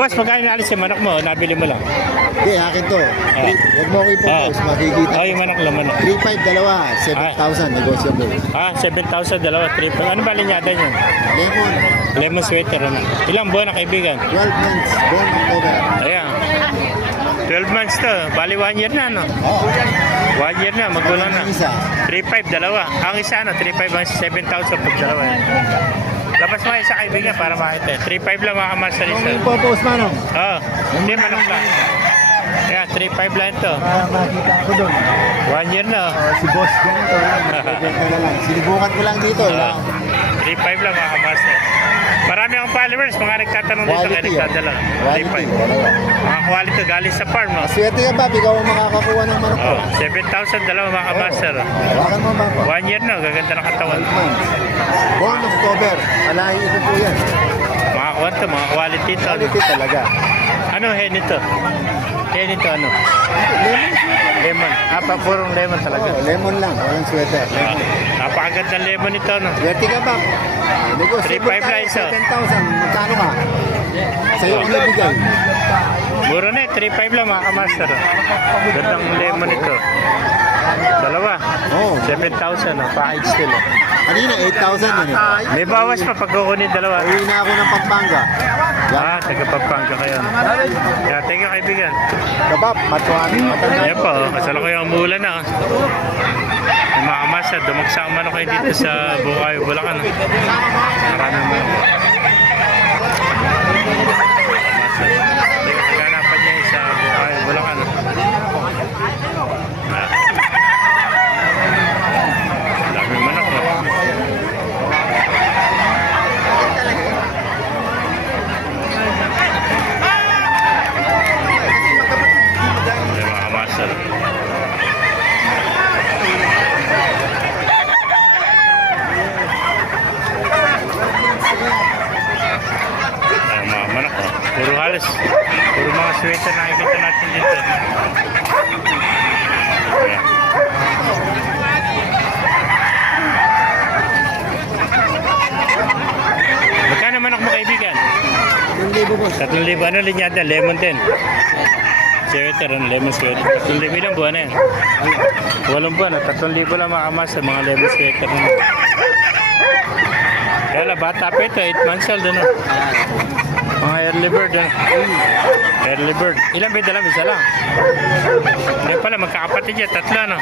Boss, magkano na alis yung manok mo? Nabili mo lang. Hindi, akin to. Huwag mo ko i-propose, makikita. Oh, yung manok lang, manok. 3.5 dalawa, 7,000 negotiable. 7,000, dalawa, 3,000. Ano ba linyada yun? Lemon, Lemon sweater, ano? Ilang buwan na kaibigan? 12 months, born October. Ayan. 12 months to. Bali 1 year na, no? Oo. 1 year na, magulang na. Ang isa. 3,500, dalawa. Ang isa, no? 3,500 ang 7,000 pag dalawa. Labas mo isa kaibigan para makita. 3,500 lang mga master Huwag mo isa. i-propose, manong. Oo. Hindi, manok lang. Ayan, 3,500 lang ito. Para makita ko doon. 1 year na, oh. Si boss ganito, nagbebenta na lang. Sinibukan ko lang dito. 3,500 lang mga master. Marami akong followers, mga nagtatanong dito kaya Quality, nagdadala. Quality. 3,500. Mga quality galing sa farm, no? Swerte ka ba? Ikaw ang makakakuha ng manok ko. 7,000 dalawa mga master. Hawakan mo ba? 1 year na, gaganda ng katawan. 12 months. Born October. Alahi ito po yan. Mga kwento, mga quality ito. Quality talaga. Ano hen ito? Hen ito ano? Lemon. Lemon. Purong lemon talaga. Lemon lang. Walang sweater. Napakaganda lemon ito, no? Swerte ka ba? Negotiable 3,500 lang isa. 7,000. Magkano ka? Sa'yo ko nabigay. Mura na 3,500 lang mga kamaster. Gandang lemon ito. Dalawa. Oo. 7,000, no? Package still. Kanina 8,000 yan eh. May bawas pa pag kukunin dalawa. Uwi na ako ng Pampanga. Taga Pampanga kayo. Kaya, thank you kaibigan. Kabab, matuwani. Ayan po, kasala ko yung umulan na. Yung mga kamasa, dumagsa ang manok kayo dito sa Bukayo, Bulacan. Maraming manok. Kamasa. Teka, saganapan niya yung sa Bukayo, Bulacan. Daming manok, no? Yung mga kamasa. Ay, mga manok, oh. Puro halos. Puro mga sweater na nakikita natin dito. Ayan. Magkano manok mo kaibigan? 3,000. Ano linyada? Lemon din. Sweater, lemon sweater. 3,000 ilang buwan na yan. 8 buwan. 3,000 lang makamas sa mga lemon sweater. Kaya la, bata pa ito. 8 months old. Ano? Mga early bird. Early bird. Ilan ba yung dala? Isa lang. Hindi pala, magkakapatid yan. 3, no?